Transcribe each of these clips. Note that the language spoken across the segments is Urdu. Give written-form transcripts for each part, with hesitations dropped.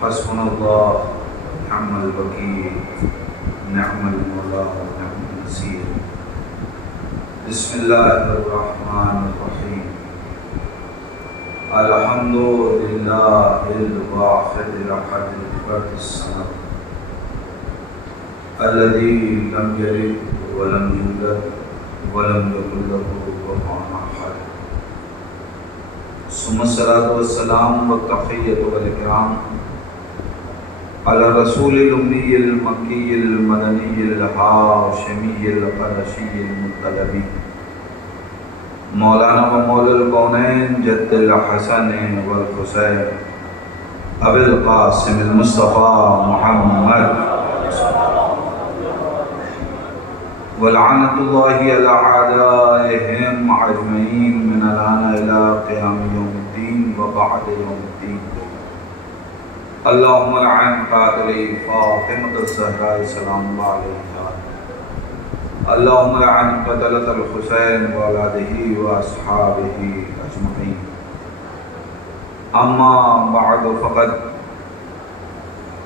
حسبنا اللہ نعم الوکیل نعم المولا نعم النصیر۔ بسم اللہ الرحمن الرحیم۔ الحمد للہ الواحد الاحد الفرد الصمد الذی لم یلد ولم یولد ولم یکن له کفوا احد، ثم الصلاۃ والسلام والتحیۃ والاکرام علی رسول الامی المکی المدنی الہاشمی القرشی المطلبی مولانا و مولا الکونین جد الحسن والحسین ابی القاسم المصطفیٰ محمد ولعنۃ اللہ علی اعدائہم اجمعین من الآن الی قیام یوم الدین و بعد یوم الدین۔ اللہم لعن قاتلی فاطمۃ الزہراء سلام اللہ علیہا، اللہم لعن قتلۃ الحسین واولادہ واصحابہ اجمعین۔ اما بعد فقد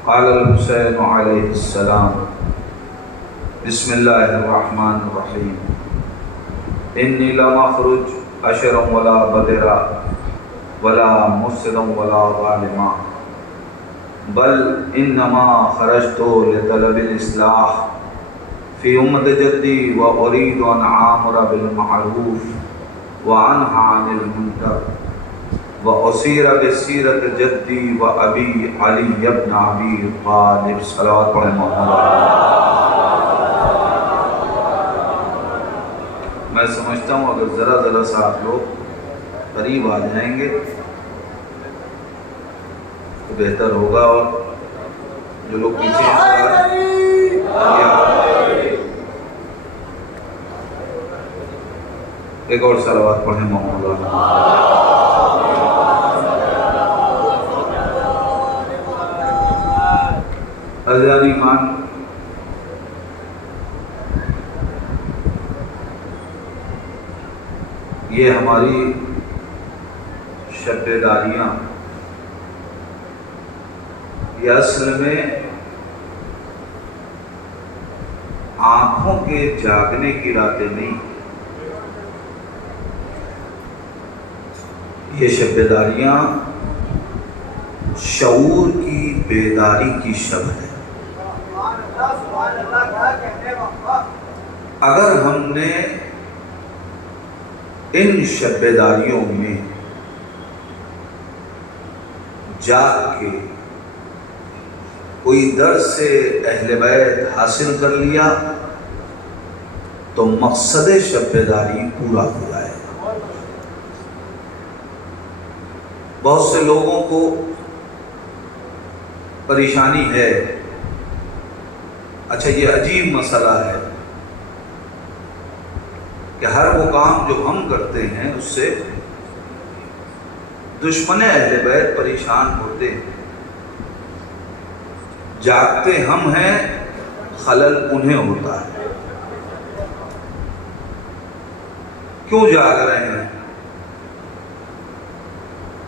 قال الحسین علیہ السلام بسم اللہ الرحمن الرحیم، انی لم اخرج اشرا ولا بدرا ولا مفسدا ولا ظالما، بل انما خرجت لطلب الاصلاح فی امت جدی و ارید ان آمر بالمعروف وانہی عن المنکر و اسیر بسیرت جدی و ابی علی ابن ابی طالب۔ صلوات پڑھیں محمد۔ میں سمجھتا ہوں اگر ذرا سا آپ لوگ قریب آ جائیں گے تو بہتر ہوگا، اور جو لوگ پیچھے ایک اور صلوات پڑھیں محمد اللہ۔ عزیزان ایمان، یہ ہماری شب داریاں یہ اصل میں آنکھوں کے جاگنے کی راتیں نہیں، یہ شب داریاں شعور کی بیداری کی شب ہے۔ اگر ہم نے ان شب داریوں میں جاگ کے کوئی درس سے اہل بیت حاصل کر لیا تو مقصد شب داری پورا ہو جائے گا۔ بہت سے لوگوں کو پریشانی ہے، اچھا یہ عجیب مسئلہ ہے کہ ہر وہ کام جو ہم کرتے ہیں اس سے دشمن اہل بیت پریشان ہوتے ہیں، جاگتے ہم ہیں خلل انہیں ہوتا ہے۔ کیوں جاگ رہے ہیں؟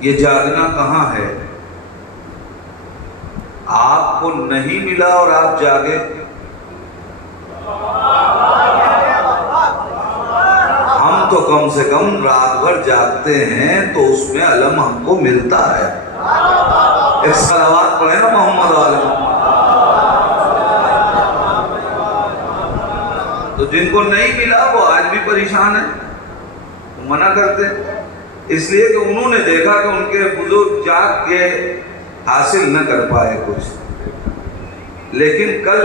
یہ جاگنا کہاں ہے؟ آپ کو نہیں ملا اور آپ جاگے؟ ہم تو کم سے کم رات بھر جاگتے ہیں تو اس میں علم ہم کو ملتا ہے۔ ایک صلوات پڑھیں نا محمد علیہ۔ تو جن کو نہیں ملا وہ آج بھی پریشان ہیں، وہ منع کرتے اس لیے کہ انہوں نے دیکھا کہ ان کے بزرگ جاگ کے حاصل نہ کر پائے کچھ، لیکن کل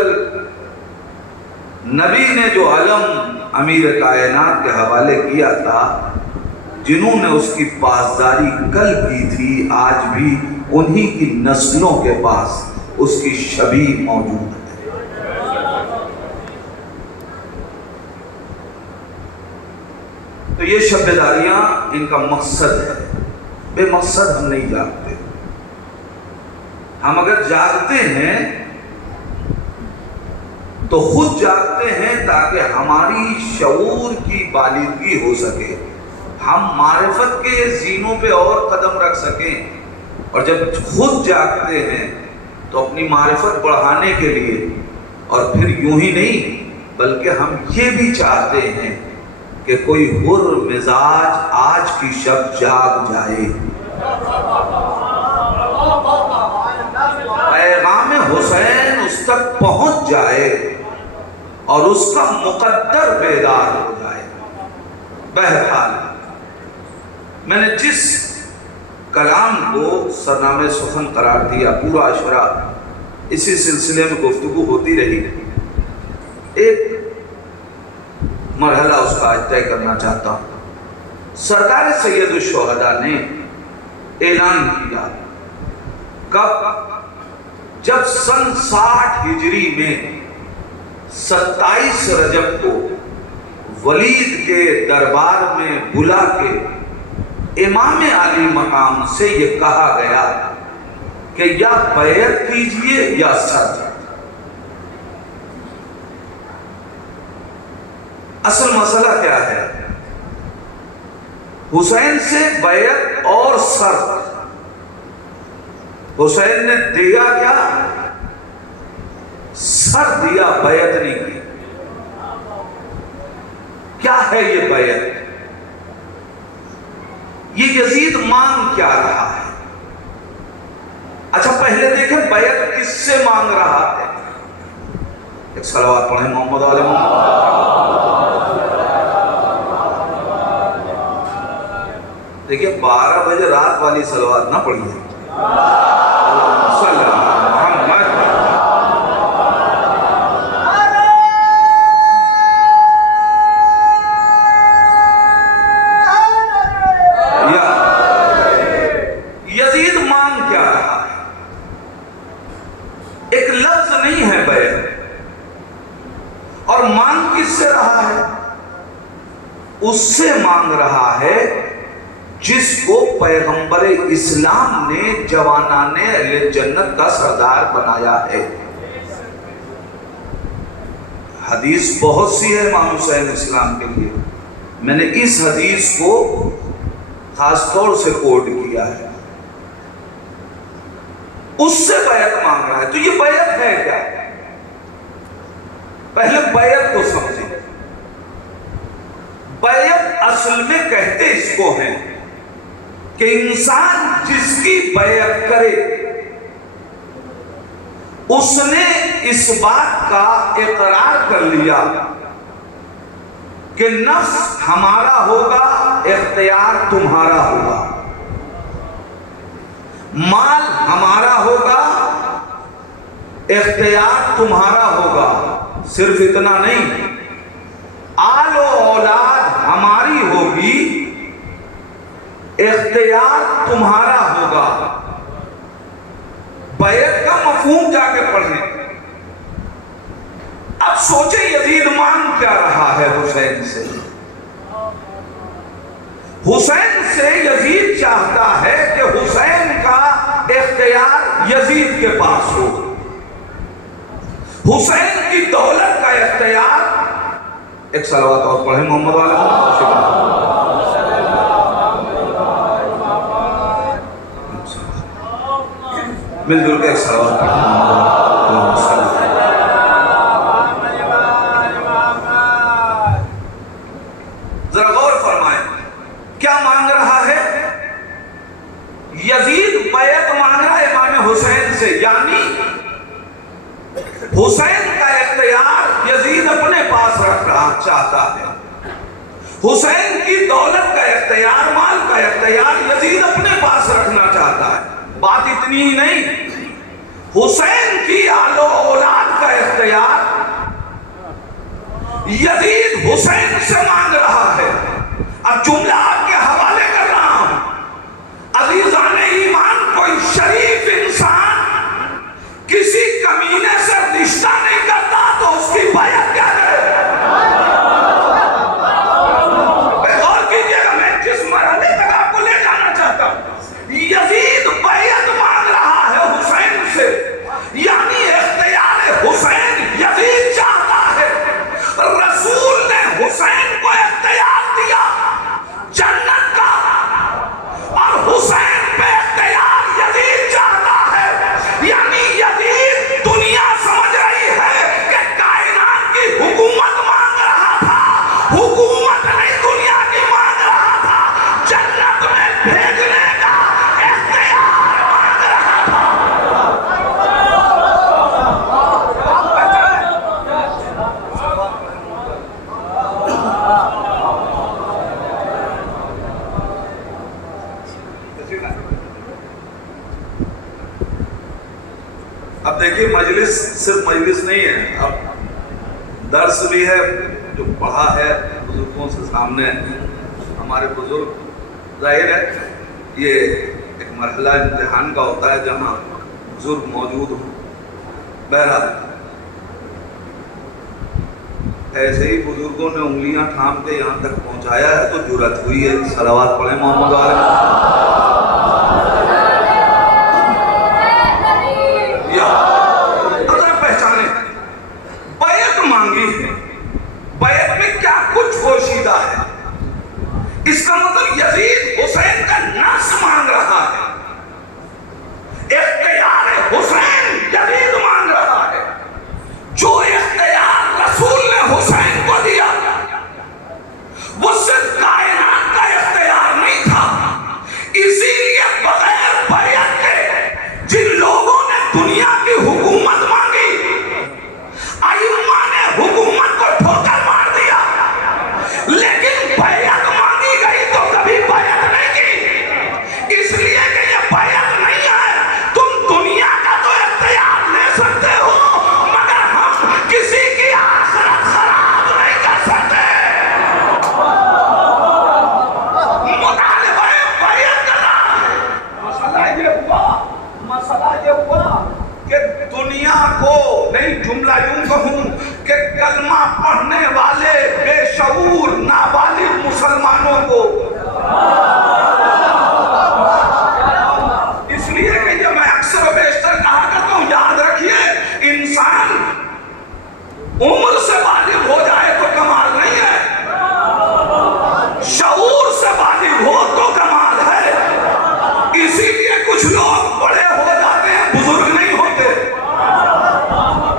نبی نے جو علم امیر کائنات کے حوالے کیا تھا، جنہوں نے اس کی پاسداری کل کی تھی، آج بھی انہی کی نسلوں کے پاس اس کی شبیہ موجود ہے۔ تو یہ شب داریاں ان کا مقصد ہے، بے مقصد ہم نہیں جاگتے۔ ہم اگر جاگتے ہیں تو خود جاگتے ہیں تاکہ ہماری شعور کی بالغی ہو سکے، ہم معرفت کے زینوں پہ اور قدم رکھ سکیں، اور جب خود جاگتے ہیں تو اپنی معرفت بڑھانے کے لیے، اور پھر یوں ہی نہیں بلکہ ہم یہ بھی چاہتے ہیں کہ کوئی حر مزاج آج کی شب جاگ جائے، پیغام حسین اس تک پہنچ جائے اور اس کا مقدر بیدار ہو جائے۔ بہرحال میں نے جس کلام کو سرنامہ سخن قرار دیا، پورا اشرا اسی سلسلے میں گفتگو ہوتی رہی، ایک مرحلہ اس کا طے کرنا چاہتا ہوں۔ سرکار سید الشہداء نے اعلان کیا، کب؟ جب سن 60 ہجری میں 27 رجب کو ولید کے دربار میں بلا کے امام علی مقام سے یہ کہا گیا کہ یا بیعت کیجئے یا سر۔ اصل مسئلہ کیا ہے؟ حسین سے بیعت اور سر۔ حسین نے دیا کیا؟ سر دیا، بیعت نہیں کی۔ کیا ہے یہ بیعت؟ یہ یزید مانگ کیا رہا ہے؟ اچھا پہلے دیکھیں بیعت کس سے مانگ رہا ہے۔ ایک صلوات پڑھیں محمد علیہ محمد۔ دیکھیں 12 بجے رات والی صلوات نہ پڑھیے، اللہم صلی علی محمد۔ یزید مانگ کیا رہا ہے؟ ایک لفظ نہیں ہے بیعت، اور مانگ کس سے رہا ہے؟ اس سے مانگ رہا ہے جس کو پیغمبر اسلام نے جوانان اہل جنت کا سردار بنایا ہے۔ حدیث بہت سی ہے امام حسین اسلام کے لیے، میں نے اس حدیث کو خاص طور سے کوٹ کیا ہے۔ اس سے بیعت مانگ رہا ہے، تو یہ بیعت ہے کیا؟ پہلے بیعت کو سمجھیں۔ بیعت اصل میں کہتے اس کو ہیں کہ انسان جس کی بیعت کرے اس نے اس بات کا اقرار کر لیا کہ نفس ہمارا ہوگا، اختیار تمہارا ہوگا، مال ہمارا ہوگا، اختیار تمہارا ہوگا۔ صرف اتنا نہیں، آل و اولاد ہماری ہوگی، اختیار تمہارا ہوگا۔ بیعت کا مفہوم جا کے پڑھیں۔ اب سوچیں یزید مانگ کیا رہا ہے حسین سے؟ حسین سے یزید چاہتا ہے کہ حسین کا اختیار یزید کے پاس ہو، حسین کی دولت کا اختیار۔ ایک صلوات اور پڑھیں محمد والا۔ مل جل کے ایک صلوات پڑھیں۔ ذرا غور فرمائیں کیا مانگ رہا ہے؟ یزید بیعت مانگ رہا ہے امام حسین سے، یعنی حسین کا اختیار یزید اپنے پاس رکھنا چاہتا ہے، حسین کی دولت کا اختیار، مال کا اختیار یزید اپنے پاس رکھنا چاہتا ہے۔ بات اتنی ہی نہیں، حسین کی آل و اولاد کا اختیار یزید حسین سے مانگ رہا ہے۔ اب جملہ آپ کے حوالے کر رہا ہوں، عزیزان ایمان، کوئی شریف انسان کسی کمینے سے رشتہ نہیں کرتا تو اس کی بیعت کیا کرے؟ غور کیجئے گا، میں جس مرحلے تک آپ کو لے جانا چاہتا ہوں۔ یزید بیعت مانگ رہا ہے حسین سے، یعنی اختیار حسین یزید چاہتا ہے۔ رسول نے حسین کو اختیار دیا، جنگ اب دیکھیے مجلس صرف مجلس نہیں ہے، اب درس بھی ہے جو پڑھا ہے بزرگوں سے سامنے ہمارے بزرگ، ظاہر ہے یہ ایک مرحلہ امتحان کا ہوتا ہے جہاں بزرگ موجود ہوں. بہرحال ایسے ہی بزرگوں نے انگلیاں تھام کے یہاں تک پہنچایا ہے تو جرأت ہوئی ہے. صلوات پڑھیں محمد علیہ. پوشیدہ ہے، اس کا مطلب یزید حسین کا نفس مانگ رہا ہے، اختیار حسین یزید مانگ رہا ہے. جو اختیار رسول نے حسین کو دیا وہ صرف کائنات کا اختیار نہیں تھا، اسی لیے بغیر بیعت کے جن لوگوں نے دنیا کی حکومت مانگی، ائمہ نے حکومت کو ٹھوکر مار دیا، لیکن بیعت مانگی گئی تو کبھی بیعت نہیں کی، اس لیے کہ یہ بیعت نہیں ہے. تم دنیا کا تو اختیار لے سکتے ہو مگر ہم کسی کی آخرت خراب نہیں کر سکتے. مطالبہ بیعت کر رہا ہے. مسئلہ یہ ہوا کہ دنیا کو نہیں، جملہ یوں کہوں کہ کلمہ پڑھنے والے بے شعور نابالغ مسلمانوں کو، اس لیے کہ یہ میں اکثر و بیشتر کہا کرتا ہوں، یاد رکھیے انسان عمر سے بالغ ہو جائے تو کمال نہیں ہے، شعور سے بالغ ہو تو کمال ہے. اسی لیے کچھ لوگ بڑے ہو جاتے ہیں بزرگ نہیں ہوتے،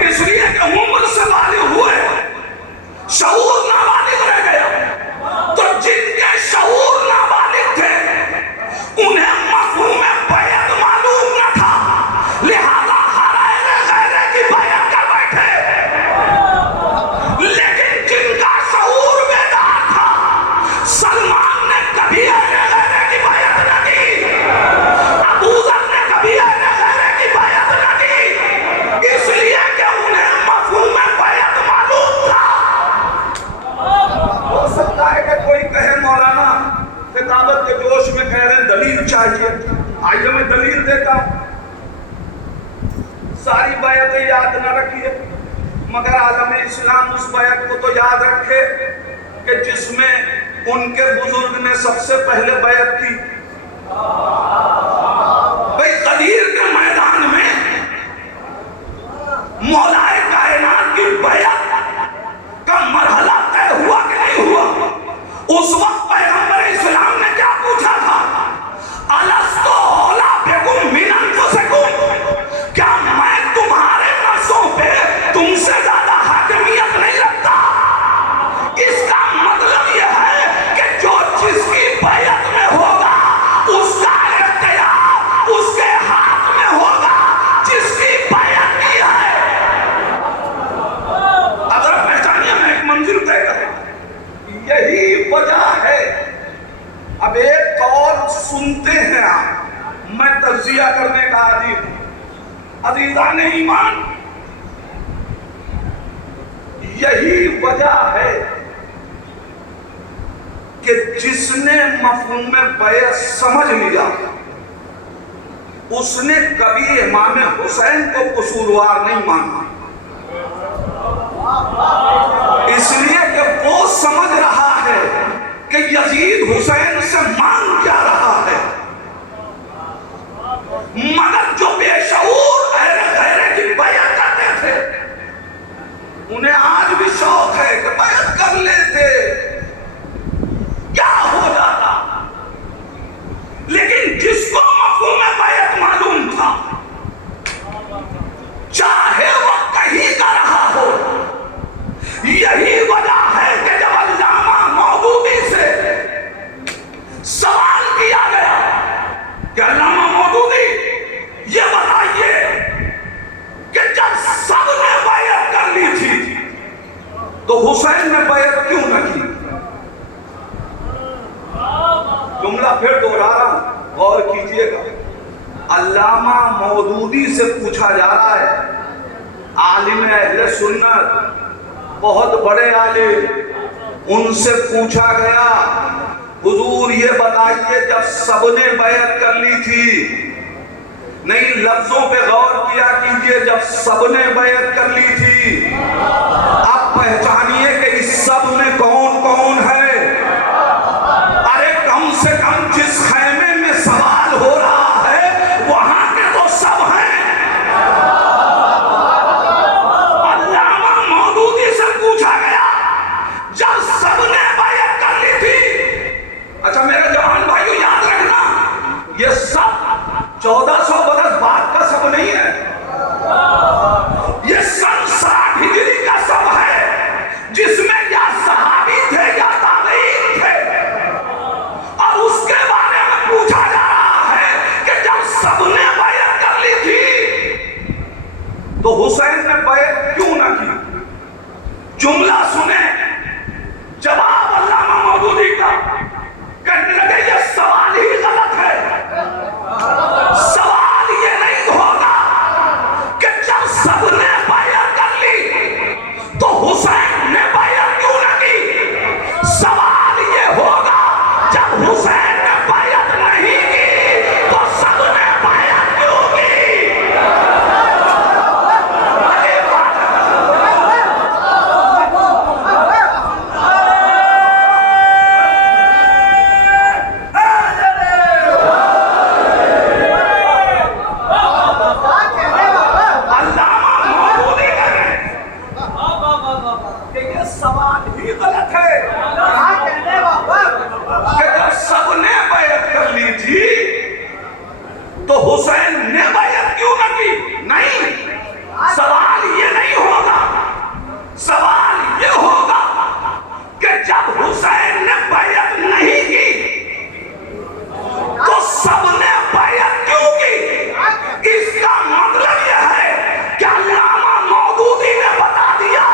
اس لیے کہ عمر سے بالغ ہوئے شعور نابالغ رہ گیا. تو جن کے شعور نابالغ تھے انہیں مفہوم بیعت معلوم نہ تھا، لہذا غیرے کی بیعت کر بیٹھے. لیکن جن کا شعور بیدار تھا، سلمان نے کبھی غیرے کی بیعت نہ کی، ابو ذر نے کبھی غیرے کی بیعت نہ کی، اس لیے کہ انہیں مفہوم بیعت معلوم تھا. ہو سکتا ہے کہ کوئی کہے مولانا خطابت کے جوش میں کہہ رہے ہیں دلیل چاہیے، آئیے میں دلیل دیتا ہوں. ساری بیعتیں یاد نہ رکھیے مگر عالم اسلام اس بیعت کو تو یاد رکھے کہ جس میں ان کے بزرگ نے سب سے پہلے بیعت کی. بھئی غدیر کے میدان میں مولائے کائنات کی بیعت کا مرحلہ طے ہوا کہ نہیں ہوا؟ اس وقت پیغمبر اسلام نے کیا پوچھا تھا؟ الستو اولیٰ بکم من انفسکم، کیا میں تمہارے نفسوں پہ تم سے زیادہ حاکمیت نہیں رکھتا؟ اس کا مطلب یہ ہے کہ جو جس کی بیعت میں ہوگا اس کا اختیار اس کے ہاتھ میں ہوگا جس کی بیعت کی ہے. اگر پہچانیے میں ایک منزل طے کرتا ہوں، یہی وجہ ہے. اب ایک قول سنتے ہیں آپ، میں تجزیہ کرنے کا عادی ہوں. عزیزان ایمان، یہی وجہ ہے کہ جس نے مفہوم بیعت سمجھ لیا اس نے کبھی امام حسین کو قصوروار نہیں مانا، اس لیے کہ وہ سمجھ رہا ہے کہ یزید حسین سے مانگ کیا رہا ہے. مگر جو بے شعور غیرے کی بیعت کرتے تھے انہیں آج بھی شوق ہے کہ بیعت کر لیتے کیا ہو جاتا. لیکن جس کو مفہوم بیعت معلوم تھا، چاہے وہ کہیں کا رہا ہو، یہی وجہ ہے کہ جب علامہ مودودی سے علامہ مودودی سے پوچھا جا رہا ہے، عالم اہل سنت، بہت بڑے عالم، ان سے پوچھا گیا حضور یہ بتائیے جب سب نے بیعت کر لی تھی، نہیں لفظوں پہ غور کیا کیجئے، جب سب نے بیعت کر لی تھی، اب پہچانیے کہ اس سب میں کون کون ہے۔ ارے کم سے کم جس خیمے میں سوال ہو رہا ہے وہاں کے تو سب ہیں۔ علامہ مودودی سے پوچھا گیا جب سب نے بیعت کر لی تھی، اچھا میرے جوان بھائیو یاد رکھنا، یہ سب 1400 برس بعد کا سب نہیں ہے، یہ سن 60 ہجری کا سب ہے، جس میں یا صحابی تھے یا تابعین تھے، اور اس کے بارے میں پوچھا جا رہا ہے کہ جب سب نے بیعت کر لی تھی تو حسین نے بیعت کیوں نہ کی؟ جملہ سنیں، جواب علامہ مودودی کا، کہنے لگے یہ سوال ہی غلط ہے۔ سوال یہ نہیں ہوگا کہ جب سب نے بیعت کر لی تو حسین نے بیعت کیوں نہ کی، سوال یہ ہوگا جب حسین نے بیعت نہیں کی تو سب نے بیعت کیوں کی۔ تو حسین نے بیعت کیوں نہ کی؟ نہیں، سوال یہ نہیں ہوگا، سوال یہ ہوگا کہ جب حسین نے بیعت نہیں کی تو سب نے بیعت کیوں کی؟ اس کا مطلب یہ ہے کہ علامہ مودودی نے بتا دیا،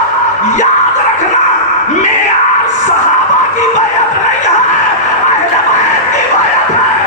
یاد رکھنا معیار صحابہ کی بیعت نہیں ہے، اہل بیت کی بیعت ہے۔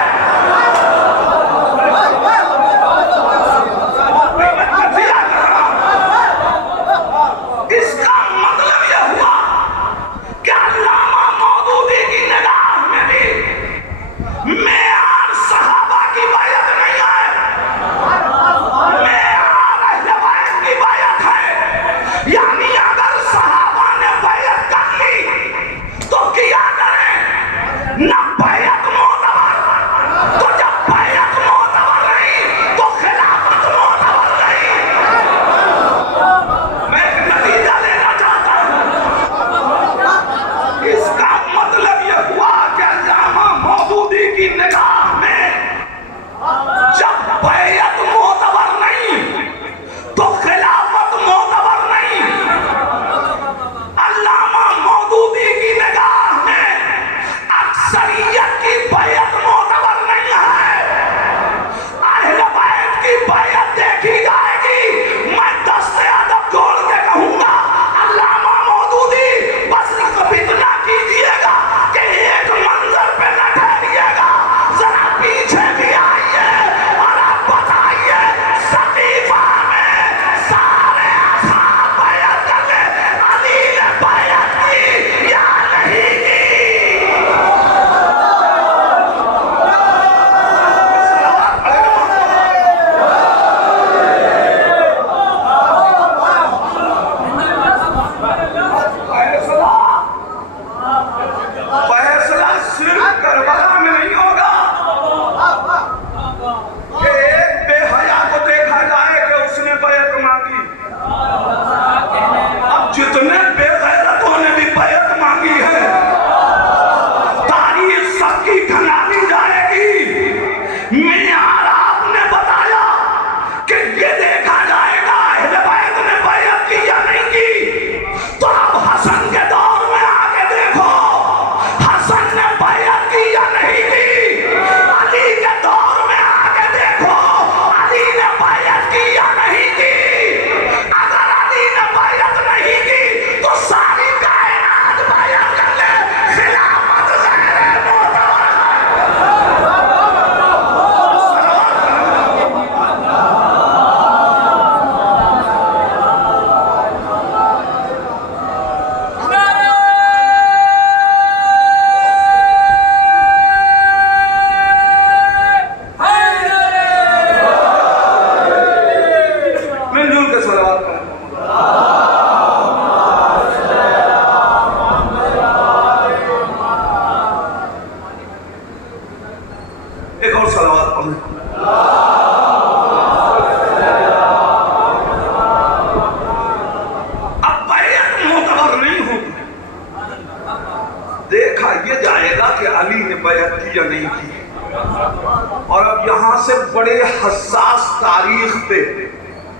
اور اب یہاں سے بڑے حساس تاریخ پہ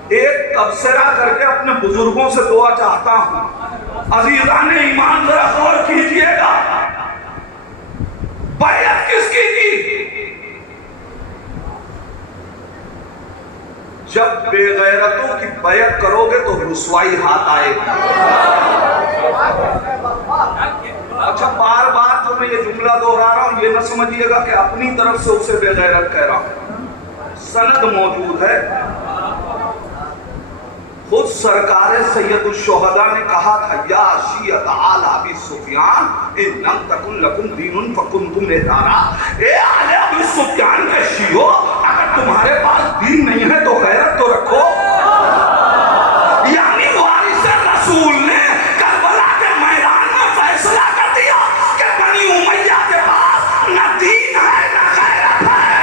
ایک تبصرہ کر کے اپنے بزرگوں سے دعا چاہتا ہوں۔ عزیزان ایمان ذرا غور کیجئے گا، بیعت کس کی تھی؟ جب بے غیرتوں کی بیعت کرو گے تو رسوائی ہاتھ آئے گی۔ اچھا بار بار تو میں یہ جملہ دہرا رہا ہوں، یہ نہ سمجھیے گا کہ اپنی طرف سے اسے بے غیرت کہہ رہا ہوں، سند موجود ہے۔ خود سرکار سید الشہداء نے کہا تھا یا شیعۃ آل ابی سفیان ان لم تکن لکم دین فکنتم احرارا، اے آل ابی سفیان کے شیعو اگر تمہارے پاس دین نہیں ہے تو غیرت تو رکھو۔ یعنی وارث رسول نے کربلا کے میدان میں فیصلہ کر دیا کہ بنی امیہ کے پاس نہ دین ہے نہ غیرت ہے،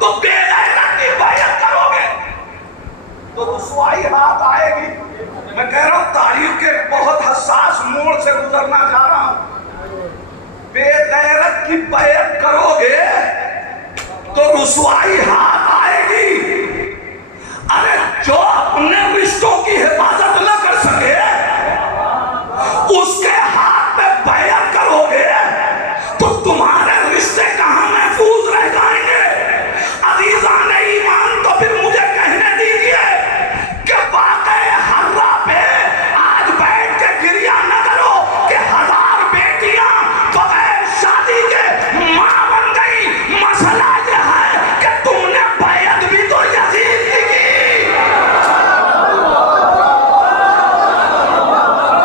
تو بے غیرت کی بیعت کرو گے تو رسوائی ہاتھ آئے گی۔ میں کہہ رہا ہوں تاریخ کے بہت حساس موڑ سے گزرنا چاہ رہا ہوں۔ بے غیرت کی بیعت کرو گے تو رسوائی ہاتھ آئے گی۔ ارے جو اپنے رشتوں کی حفاظت نہ کر سکے اس کے ہاتھ پہ بیعت کرو گے تو تمہارے رشتے کہاں محفوظ رہ جائیں گے؟ عزیزان ایمان تو پھر مجھے کہنے دیجئے کہ واقعہ حرہ پہ آج بیٹھ کے گریہ نہ کرو کہ 1000 بیٹیاں بغیر شادی کے ماں بن گئی۔ مسئلہ یہ ہے کہ تم نے بیعت بھی تو یزید کی کی،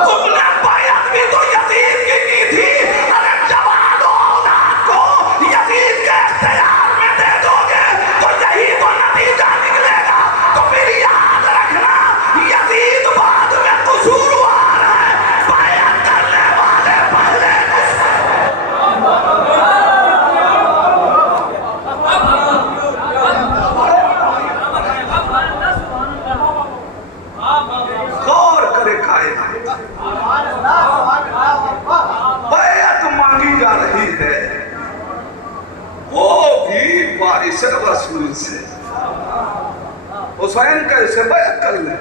تم نے بیعت بھی تو یزید کی تھی۔ اگر جواد و اولاد کو یزید کے اختیار میں دے دو گے تو یہی تو نتیجہ نکلے گا۔ تو پھر یاد رکھنا یزید بعد میں قصوروار ہے، بیعت کرنے والے پہلے غور کرے کائنات، بیعت مانگی جا رہی ہے وہ بھی وارث رسول سے۔ حسین کیسے بیعت کر لیں؟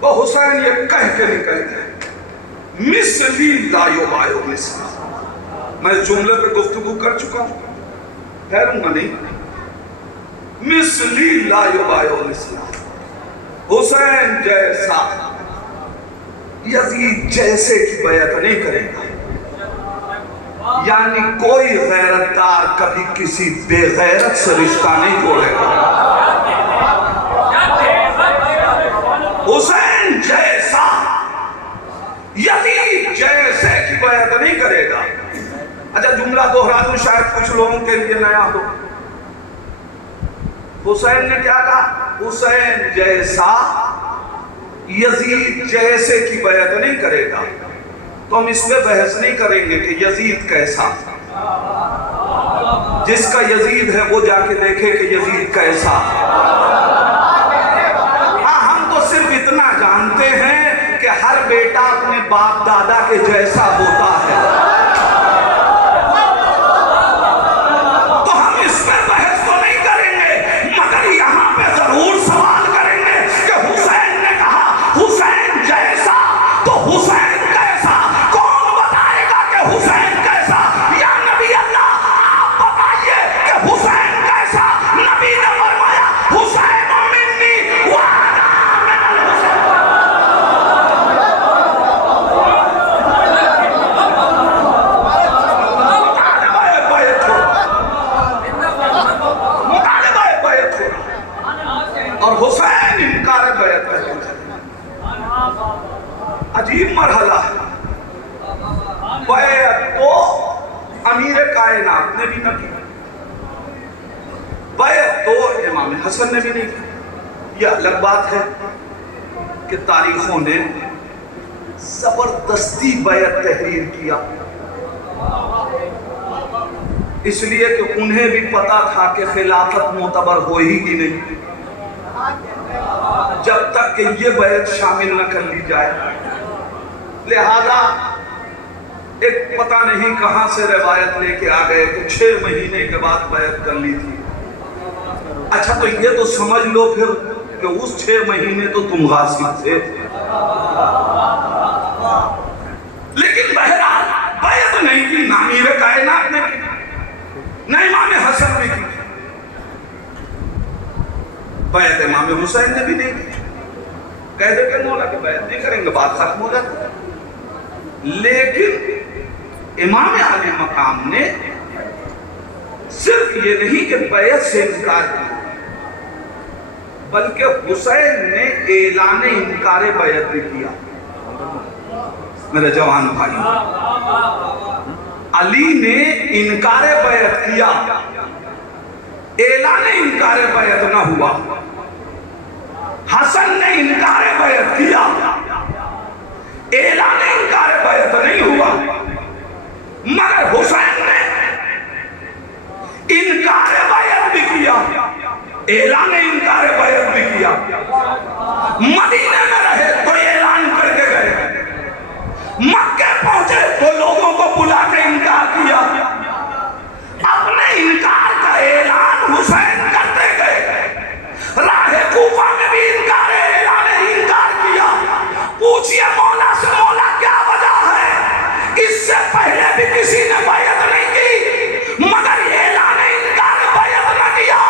وہ حسین یہ کہہ کے نکل گئے مثلی لا یبایع مثلی۔ میں اس جملے پہ گفتگو کر چکا ہوں، ٹھہروں گا نہیں۔ مثلی لا یبایع مثلی، حسین جیسا یزید جیسے کی بیعت نہیں کرے گا۔ یعنی کوئی غیرتدار کبھی کسی بے غیرت سے رشتہ نہیں توڑے گا۔ حسین جیسا یزید جیسے کی بیعت نہیں کرے گا۔ اچھا جملہ دوہرا دوں شاید کچھ لوگوں کے لیے نیا ہو۔ حسین نے کیا کہا؟ حسین جیسا یزید جیسے کی بیعت نہیں کرے گا۔ تو ہم اس پہ بحث نہیں کریں گے کہ یزید کیسا، جس کا یزید ہے وہ جا کے دیکھے کہ یزید کیسا۔ ہاں ہم تو صرف اتنا جانتے ہیں کہ ہر بیٹا اپنے باپ دادا کے جیسا ہوتا ہے، تو ہم اس پہ بحث تو نہیں کریں گے، مگر یہاں پہ ضرور سوال کریں گے کہ حسین نے کہا حسین جیسا، تو حسین کیسا؟ کون بتائے گا کہ حسین کیسا؟ یا نبی اللہ آپ بتائیے کہ حسین کیسا؟ نبی نے فرمایا حسین منی وانا من الحسین۔ مطالبہ بیعت ہو اور حسین انکار بیعت کرتے تھے۔ عجیب مرحلہ ہے۔ بیعت تو امیر کائنات نے بھی نہ کی، بیعت تو امام حسن نے بھی نہیں کی۔ یہ الگ بات ہے کہ تاریخوں نے زبردستی بیعت تحریر کیا، اس لیے کہ انہیں بھی پتا تھا کہ خلافت معتبر ہو ہی نہیں جب تک کہ یہ بیعت شامل نہ کر لی جائے۔ لہذا ایک پتہ نہیں کہاں سے روایت لے کے آ گئے کہ 6 مہینے کے بعد بیعت کر لی تھی. اچھا تو یہ تو سمجھ لو پھر کہ اس 6 مہینے تو تم غاصب تھے. لیکن بہرحال بیعت نہیں کی، نہ امیر کائنات نے کی، نہ امام حسن نے کی، بیعت امام حسین نے بھی نہیں کی. کہہ دے کہ مولا کہ بیعت نہیں کریں گے، بات ختم ہو جاتی. لیکن امام عالی مقام نے صرف یہ نہیں کہ بیعت سے انکار کیا، بلکہ حسین نے اعلان انکار بیعت بھی کیا. میرے جوان بھائی، علی نے انکار بیعت کیا، اعلان انکار بیعت نہ ہوا. حسن نے انکار بیعت کیا، اعلان انکار بیعت نہیں ہوا. مگر حسین نے انکار بیعت بھی کیا، اعلان انکار بیعت بھی کیا. مدینے میں رہے تو اعلان کر کے گئے، مکہ پہنچے تو لوگوں کو بلا کے انکار کیا. اپنے انکار کا اعلان حسین کرتے گئے. راہ کوفہ میں بھی اعلان انکار کیا. پوچھئے مولا سے، مولا کیا وجہ ہے؟ اس سے پہلے بھی کسی نے بیعت نہیں کی مگر اعلان انکار بیعت نہ کیا.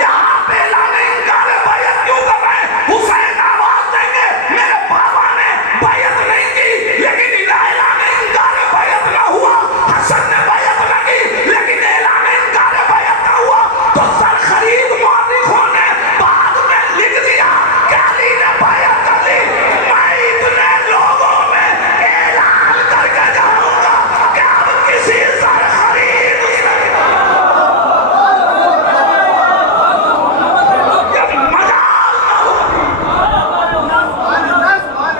یا آپ اعلان انکار بیعت کیوں کر رہے ہیں؟ حسین آواز دیں گے میرے بابا نے بیعت نہیں کی لیکن اعلان انکار بیعت نہ ہوا. حسن نے بیعت نہ کی لیکن اعلان انکار بیعت نہ ہوا. تو سر خرید مورخوں نے بعد میں لکھ دیا کہ علی نے بیعت کر لی. میں اتنے لوگوں میں اعلان کر کے جاؤں گا کہ اب کسی سر خرید یہ مجال نہ ہو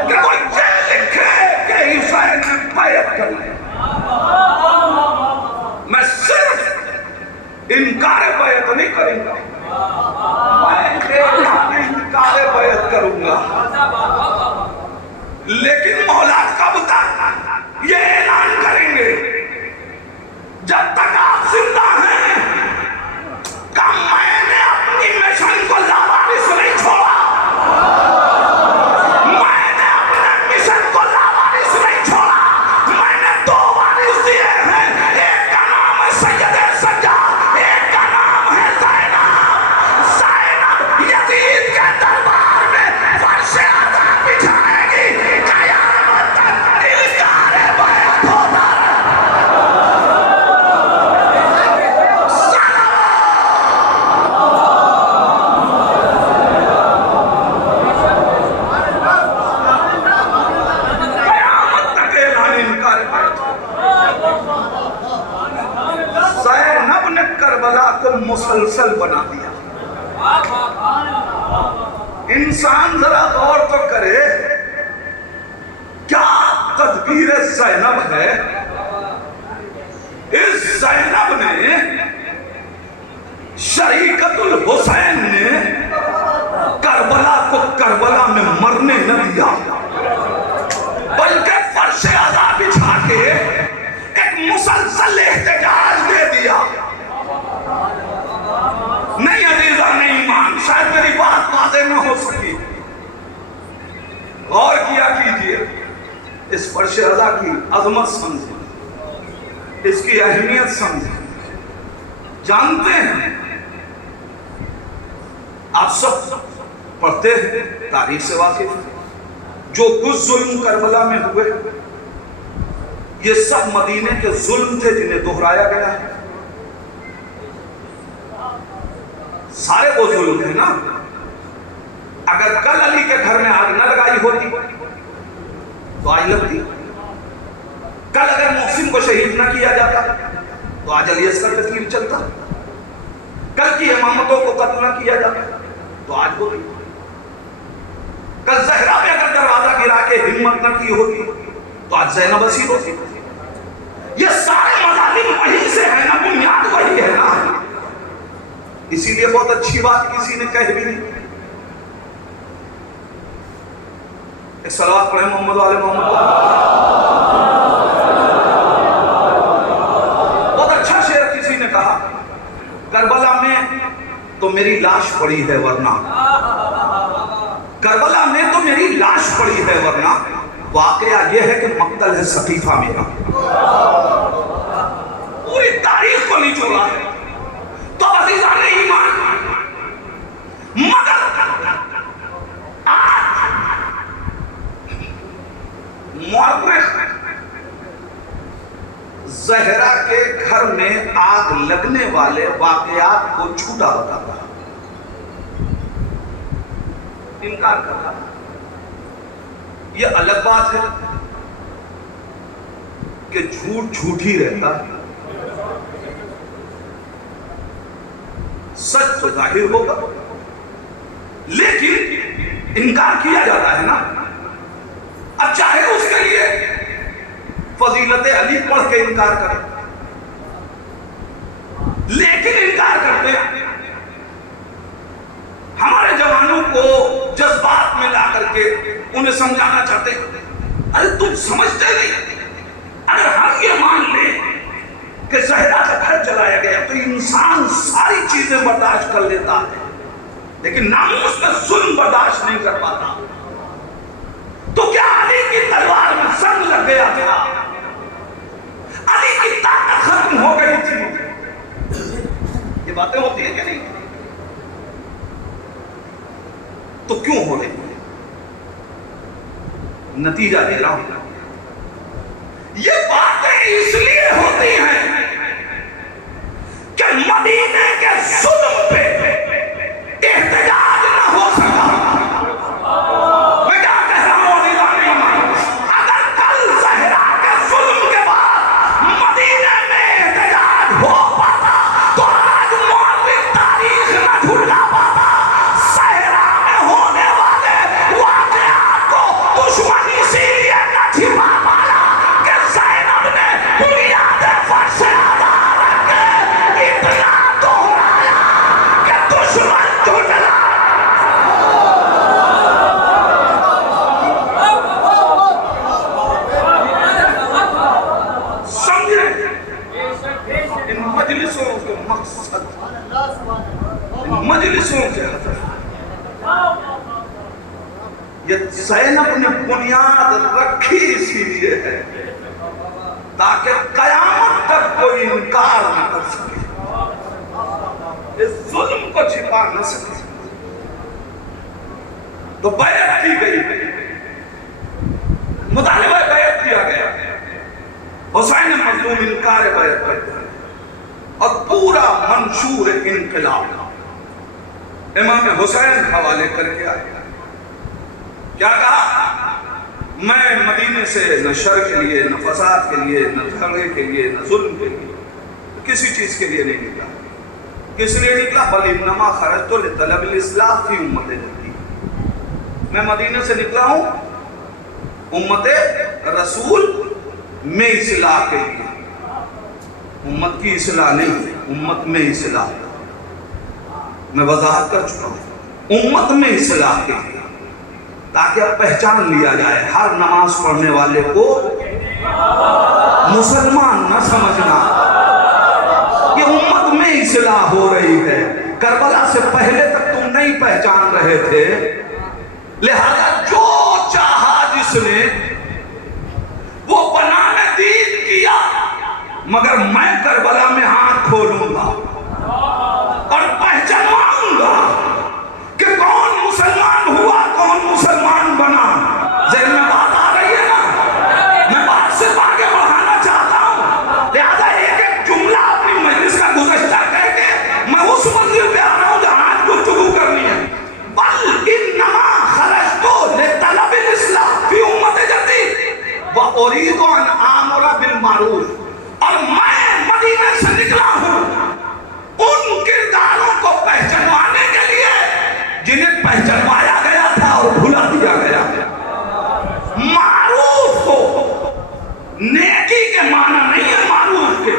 کہ کوئی یہ لکھے کہ حسین نے بیعت کر لی. میں صرف انکار بیعت نہیں کروں گا، میں اعلان انکار بیعت کروں گا. لیکن مولا کب تک یہ اعلان کریں گے؟ جب تک آپ زندہ ہیں. کہ میں نے اپنی مشن کو لاوارث نہیں چھوڑا، میں نے اپنے مشن کو لاوارث نہیں چھوڑا. میں نے 2 وارث دیے ہیں، ایک کا نام ہے سید سجاد، ایک کا نام ہے زینب. زینب یزید کے دربار میں فرش عذاب بچھائے گی، قیامت تک انکار بیعت ہوتا رہے. قیامت تک اعلان انکار بیعت. زینب نے کربلا کو مسلسل بنا دیا. انسان ذرا غور تو کرے، کیا تدبیر زینب ہے. اس زینب نے شریکت الحسین نے کربلا کو کربلا میں مرنے نہ دیا، بلکہ فرش عذاب بچھا کے ایک مسلسل احتجاج دے دیا. نہیں عزیزہ نہیں ایمان، شاید میری بات واضح نہ ہو سکی. غور کیا کیجئے، اس فرش رضا کی عظمت سمجھیں، اس کی اہمیت سمجھیں. جانتے ہیں آپ سب پڑھتے ہیں، تاریخ سے واقف ہیں، جو کچھ ظلم کربلا میں ہوئے یہ سب مدینے کے ظلم تھے جنہیں دہرایا گیا ہے. سارے وہ ظلم ہیں نا. اگر کل علی کے گھر میں آگ نہ لگائی ہوتی تو آج لگتی. کل اگر محسن کو شہید نہ کیا جاتا تو آج علی اصغر کا تیر چلتا. کل کی امامتوں کو قتل نہ کیا جاتا تو آج ہوتی. کل زہرا میں اگر دروازہ گرا کے ہمت نہ کی ہوتی تو آج زینب اسیر ہوتی. یہ سارے مظالم وہی سے ہیں نا، بنیاد وہی ہے نا. اسی لیے بہت اچھی بات کسی نے کہہ بھی نہیں. ایک صلوات پڑھیں محمد و آل محمد. کہا کربلا میں تو میری لاش پڑی ہے ورنہ، کربلا میں تو میری لاش پڑی ہے ورنہ واقعہ یہ ہے کہ مقتل ہے سقیفہ میرا۔ پوری تاریخ کو نہیں چھوڑا ہے۔ تو عزیزان ایمان، مگر آج مورخ زہرا کے گھر میں آگ لگنے والے واقعات کو جھوٹا بتاتا ہے، انکار کرتا ہے۔ یہ الگ بات ہے کہ جھوٹ جھوٹ ہی رہتا ہے، سچ تو ظاہر ہوگا، لیکن انکار کیا جاتا ہے نا۔ اب چاہے اس کے لیے فضیلت علی پڑھ کے انکار کرے، لیکن انکار کرتے ہیں۔ ہمارے جوانوں کو جذبات میں لا کر کے انہیں سمجھانا چاہتے ہیں، ارے تم سمجھتے نہیں، اگر ہم یہ مان لیں کہ زہرا کا گھر جلایا گیا تو انسان ساری چیزیں برداشت کر لیتا ہے، لیکن ناموس کا ظلم برداشت نہیں کر پاتا۔ تو کیا علی کی تلوار میں سنگ لگ گیا تھا؟ علی کی طاقت ختم ہو گئی تھی؟ یہ باتیں ہوتی ہیں کہ نہیں؟ تو کیوں ہو رہی ہے؟ نتیجہ دے رہا ہوں، یہ باتیں اس لیے ہوتی ہیں کہ مدینے کے ظلم پہ احتجاج نہ ہو سکا۔ میں کیا کہہ رہا ہوں عزیزان ایمان، اگر کل زہرا کے ظلم کے بعد مدینے میں احتجاج ہو پاتا تو آج مورخ تاریخ نہ جھٹلا پاتا۔ زہرا میں ہونے والے واقعات کو دشمن اسی لیے نہ چھپا پایا کہ زینب نے بنیاد فرش آزاد رکھ کے اتنا دہرایا کہ دشمن جھٹلا۔ سمجھیں ان مجلسوں کے مقصد، ان مجلسوں کے ہدف، یہ زینب نے بنیاد رکھی اسی لیے ہے تاکہ قیامت تک کوئی انکار نہ کر سکے، اس ظلم کو چھپا نہ سکے۔ تو بیعت کی گئی، مطالبہ بیعت کیا گیا، حسین مظلوم انکار بیعت کرتا ہے، اور پورا منشور انقلاب امام حسین حوالے کر کے آیا۔ کیا کہا؟ میں مدینے سے نہ شر کے لیے، نہ فساد کے لیے، نہ جھگڑے کے لیے، نہ ظلم کے لیے، کسی چیز کے لیے نہیں نکلا۔ کس لیے نکلا؟ بل انما خرجت لطلب الاصلاح فی امت جدی، میں مدینے سے نکلا ہوں امت رسول میں اصلاح کے لیے، امت کی اصلاح نہیں، امت میں اصلاح۔ میں وضاحت کر چکا ہوں، امت میں اصلاح کے لیے، تاکہ اب پہچان لیا جائے، ہر نماز پڑھنے والے کو مسلمان نہ سمجھنا، یہ امت میں اصلاح ہو رہی ہے۔ کربلا سے پہلے تک تم نہیں پہچان رہے تھے، لہذا جو چاہا جس نے وہ بنانے دین کیا، مگر میں کربلا میں ہاتھ کھولوں گا اور پہچانواؤں گا کہ کون مسلمان ہوا، کون مسلمان بنا۔ ذہن میں بات آ رہی ہے نا؟ میں بات سے آگے بڑھانا چاہتا ہوں، لہذا ایک ایک جملہ اپنی مجلس کا گزشتہ کہہ کے میں اس منزل پہ آ رہا ہوں جہاں آج گفتگو کرنی ہے۔ بل انما خرجت لطلب الاصلاح فی امت جدی وارید ان آمر بالمعروف، اور میں مدینے سے نکلا ہوں ان کرداروں کو پہچانوانے کے لیے جنہیں پہچانوایا گیا تھا اور بھلا دیا گیا۔ معروف کو نیکی کے معنی نہیں ہے، معروف کے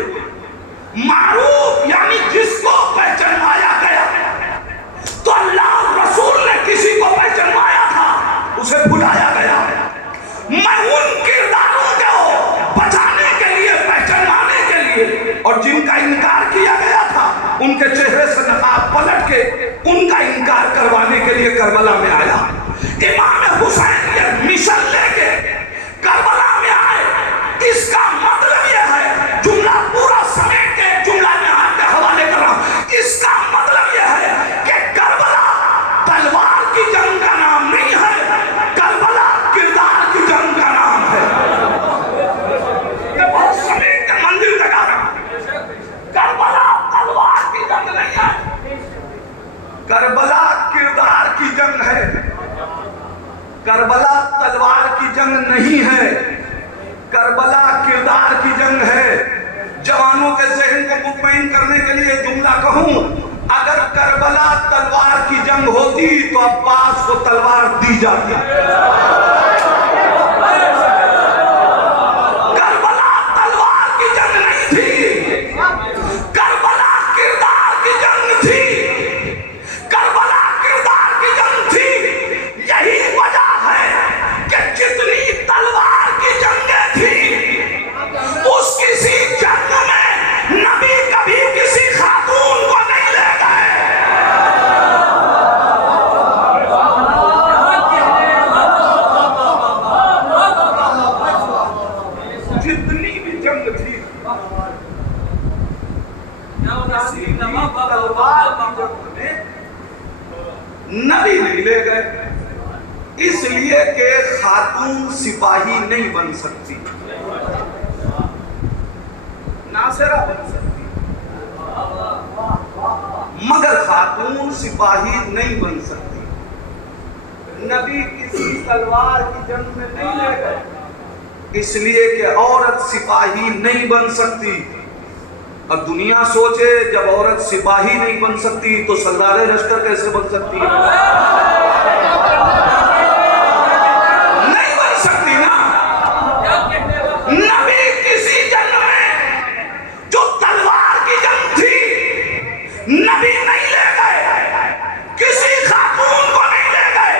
معروف یعنی جس کو پہچانوایا گیا، تو اللہ اور رسول نے کسی کو پہچانوایا تھا، اسے بھلایا گیا۔ میں ان کرداروں کو بچانے کے لیے، پہچانوانے کے لیے، اور جن کا انکار کیا گیا ان کے چہرے سے نقاب پلٹ کے ان کا انکار کروانے کے لیے کربلا میں آیا. امام حسین یہ مشن لے کے کربلا میں آئے. اس کا مطلب یہ ہے، جملہ پورا سمیٹ کے جملہ میں آپ کے حوالے کر رہا ہوں. اس کا مطلب یہ ہے کہ کربلا تلوار کی جنگ کا نام نہیں ہے، کربلا کردار کی جنگ کا نام ہے. یہ بہت سمیٹ کے منزل تک آ رہا ہوں. کربلا تلوار کی جنگ نہیں ہے، کربلا کردار کی جنگ ہے. کربلا تلوار کی جنگ نہیں ہے، کربلا کردار کی جنگ ہے. جوانوں کے ذہن کو مطمئن کرنے کے لیے جملہ کہوں، اگر کربلا تلوار کی جنگ ہوتی تو عباس کو تلوار دی جاتی. کربلا تلوار کی جنگ نہیں تھی، کربلا کردار کی جنگ تھی. کربلا کردار کی جنگ تھی. یہی وجہ ہے کہ جتنی تلوار کی جنگیں تھی، اس کسی جنگ میں نبی کبھی کسی خاتون کو نہیں لے گئے. جتنی بھی جنگ تھی، کسی بھی تلوار کی جنگ میں نبی نہیں لے گئے، اس لیے کہ خاتون سپاہی نہیں بن سکتی، ناصرہ بن سکتی، مگر خاتون سپاہی نہیں بن سکتی. نبی کسی تلوار کی جنگ میں نہیں لے گئے، اس لیے کہ عورت سپاہی نہیں بن سکتی. اب دنیا سوچے جب عورت سپاہی نہیں بن سکتی تو سردار لشکر کیسے بن سکتی ہے؟ نہیں بن سکتی نا. نبی کسی جنگ میں جو تلوار کی جنگ تھی، نبی نہیں لے گئے، کسی خاتون کو نہیں لے گئے.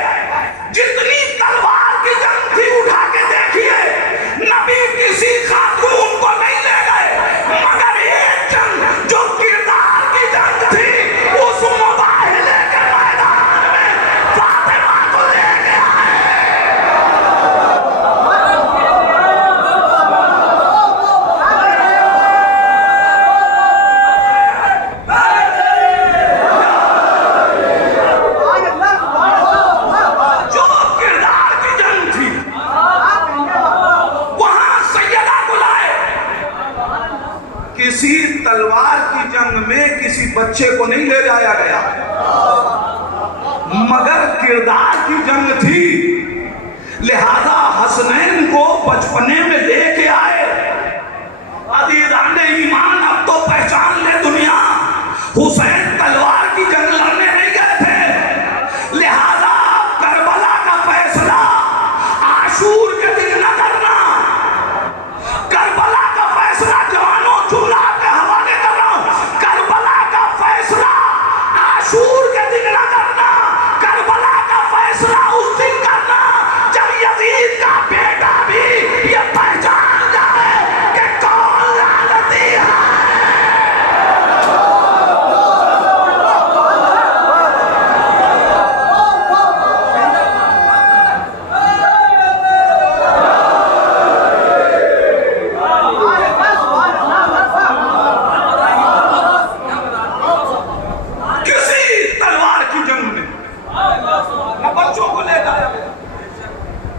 جتنی تلوار کی جنگ تھی اٹھا کے دیکھیے، نبی کسی خاتون کو نہیں لے گئے، مگر ایک جنگ جو کردار کی جنگ تھی، اس مباہلے کے میدان میں فاطمہ کو لے کے آئے. جو کردار کی جنگ تھی، وہاں سیدہ کو لائے. کسی تلوار کی جنگ میں کسی بچے کو نہیں لے جایا گیا، مگر کردار کی جنگ تھی، لہذا حسنین کو بچپنے میں لے کے آئے. عزیزان ایمان اب تو پہچان لے دنیا، حسین تلوار کی جنگ لڑنے نہیں گئے تھے. لہذا کربلا کا فیصلہ عاشور کے دن نہ کرنا. کربلا کا فیصلہ جوانوں جملہ کے حوالے کر رہا ہوں، کربلا کا فیصلہ عاشور کے دن نہ کرنا. کربلا کا فیصلہ اس دن کرنا جب یزید کا بیٹا بھی یہ پہچان جائے کہ کون لعنتی ہے. کسی تلوار کی جنگ میں نہ بچوں کو لے جایا گیا،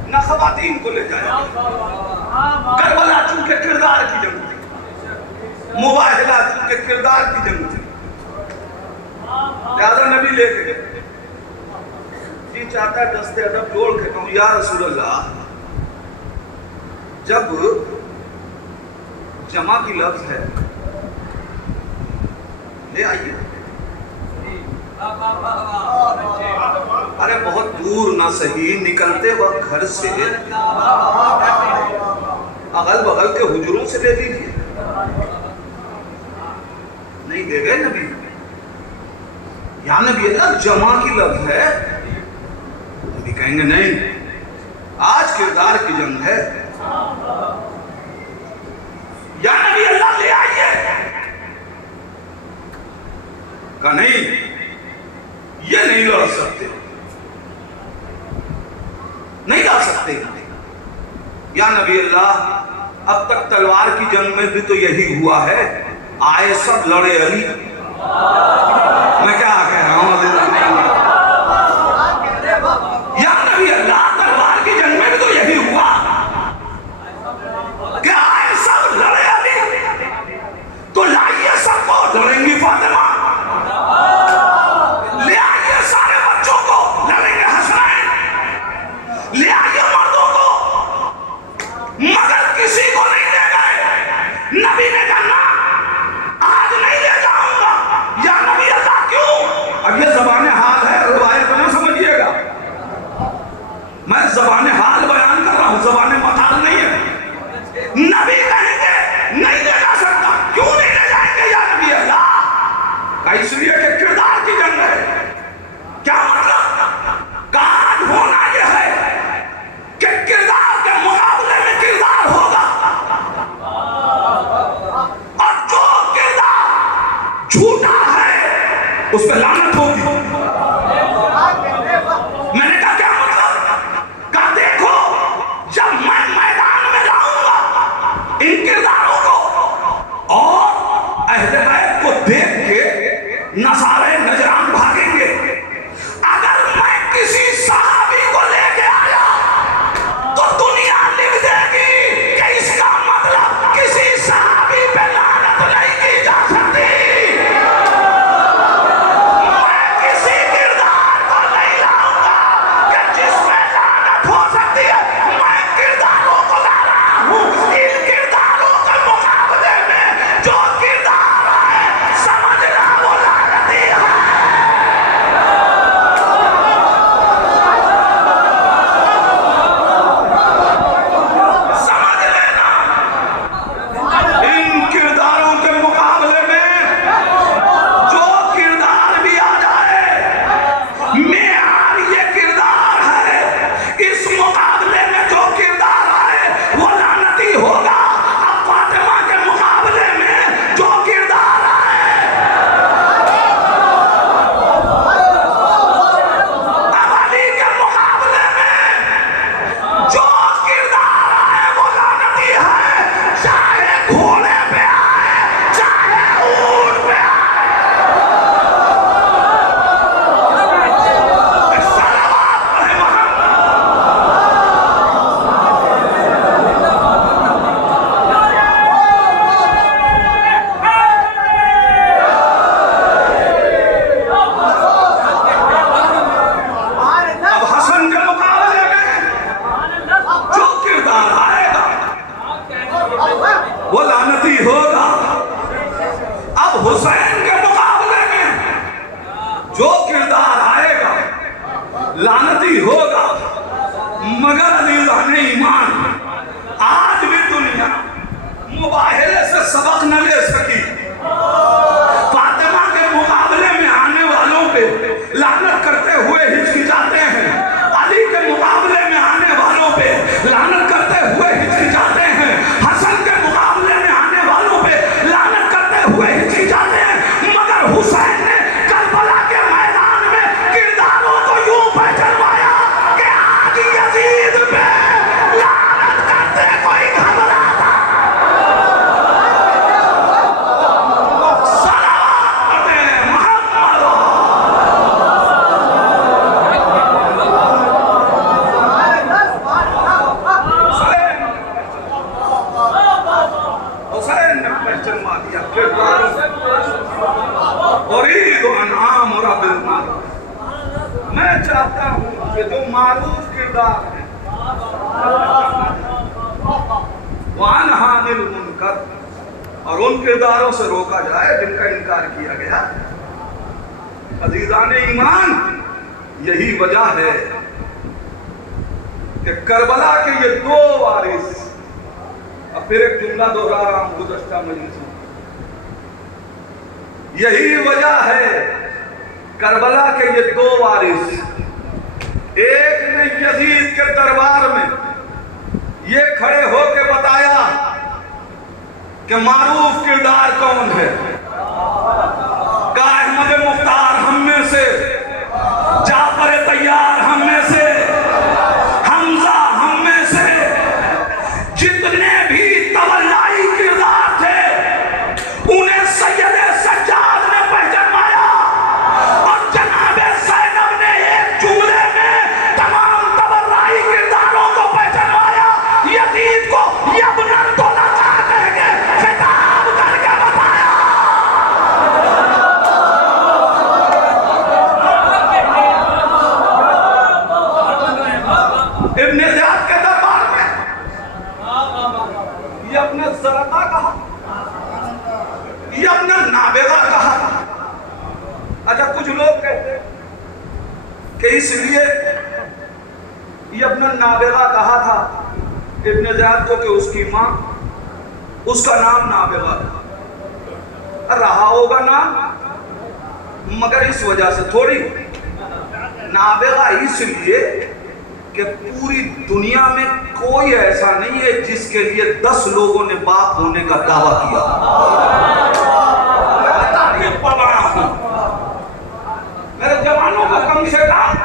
نہ خواتین کو لے جایا گیا. کربلا چونکہ کردار کی جنگ تھی، مباہلہ چونکہ کردار کی جنگ تھی، لہذا نبی لے کے گئے. جی چاہتا ہے دستے ادب جوڑ کے کہوں، یا رسول اللہ، جب جمع کی لفظ ہے لے آئیے. ارے بہت دور نہ صحیح، نکلتے وقت گھر سے اغل بغل کے حجروں سے لے لیجیے. نہیں دے گئے نبی. یا نبی اللہ جمع کی لفظ ہے. نبی کہیں گے نہیں، آج کردار کی جنگ ہے. یا نبی اللہ لے آئیے. کہا نہیں، یہ نہیں لڑ سکتے، نہیں لڑ سکتے. یا نبی اللہ، اب تک تلوار کی جنگ میں بھی تو یہی ہوا ہے، آئے سب لڑے علی. میں کیا کہہ رہا ہوں؟ یا نبی اللہ، تلوار کی جنگ میں بھی تو یہی ہوا کہ آئے سب لڑے علی، تو لائیے سب کو لڑیں گی فاطمہ، لے آئیے سارے بچوں کو لڑیں گے حسنین، لے آئیے مردوں کو، مگر کسی کو نہیں لے گئے. نبی نے کہا آج نہیں لے جاؤں گا. یا نبی اللہ کیوں؟ اب یہ زبان حال ہے، روایت نہ سمجھیے گا، میں زبان حال بیان کر رہا ہوں، زبان مطال نہیں ہے. نبی کہیں گے نہیں لے جا سکتا، کیوں نہیں لے جائیں گے یا نبی اللہ؟ اس لیے کہ کردار کی جنگ ہے. کیا مطلب؟ کاج ہونا یہ ہے کہ کردار کے مقابلے میں کردار ہوگا، اور جو کردار جھوٹا ہے اس پہ لعنت ہوگی. میں نے کہا کیا مطلب؟ کہا دیکھو، جب میں میدان میں جاؤں گا ان کرداروں کو اور اہل بیت کو دیکھ کے نصارے نجران بھاگیں گے. اگر میں کسی صحابی کو لے کے آیا تو دنیا لکھ دے گی کہ اس کا مطلب کسی صحابی پہ لعنت نہیں کی جا سکتی. میں کسی کردار کو نہیں لاؤں گا کہ جس پہ لعنت ہو سکتی ہے. میں کرداروں کو لا رہا ہوں، ان کرداروں کے مقابلے میں جو کردار ہے سمجھنا وہ لعنتی ہے. سمجھ لینا، ان کرداروں کے مقابلے میں جو کردار بھی آ جائے، معیار یہ کردار ہے، اس مقابلے میں جو کردار آئے وہ لعنتی ہوگا. اب فاطمہ کے مقابلے میں جو کردار آئے، اب علی کے مقابلے میں جو کردار آئے وہ لعنتی ہے، چاہے گھوڑے پہ آئے چاہے اونٹ پہ آئے. صلوات پڑھے اب حسن کے مقابلے میں جو کردار آئے گا وہ لعنتی ہوگا. اب حسین کے مقابلے میں جو کردار آئے گا لعنتی ہوگا. مگر عزیزان ایمان، آج بھی دنیا مباہلے سے سبق نہ لے سکی. فاطمہ کے مقابلے میں آنے والوں پہ لعنت کرتے ہوئے ہچکچاتے ہیں، علی کے مقابلے میں آنے والوں پہ لعنت کرتے ہوئے ہچکچاتے ہیں، حسن کے مقابلے میں آنے والوں پہ لعنت کرتے ہوئے ہچکچاتے ہیں. مگر حسین نے کربلا کے میدان میں کرداروں کو یوں پہچانوایا کہ آج یزید پہ لعنت کرتے کوئی گھبراتا. صلوات پڑھیں محمد. حسین نے پہچانوا دیا کرداروں اريد ان آمر بالمعروف. میں چاہتا ہوں کہ جو معروف کردار ہے وانہا عن المنکر، اور ان کرداروں سے روکا جائے جن کا انکار کیا گیا. عزیزان ایمان، یہی وجہ ہے کہ کربلا کے یہ دو وارث، اب پھر ایک جملہ دوہرا رہا ہوں گزشتہ مجلس میں، یہی وجہ ہے کربلا کے یہ دو وارث، ایک نے یزید کے دربار میں یہ کھڑے ہو کے بتایا کہ معروف کردار کون ہے. کہا احمد مفتی کہ اس لیے یہ اپنا نابغہ کہا تھا ابن زیاد کو کہ اس کی ماں اس کا نام نابغہ رہا ہوگا نام، مگر اس وجہ سے تھوڑی نابغہ اس لیے کہ پوری دنیا میں کوئی ایسا نہیں ہے جس کے لیے 10 لوگوں نے باپ ہونے کا دعویٰ کیا۔ میں تاریخ پڑھ رہا ہوں، میرے جوانوں کو کم سے کم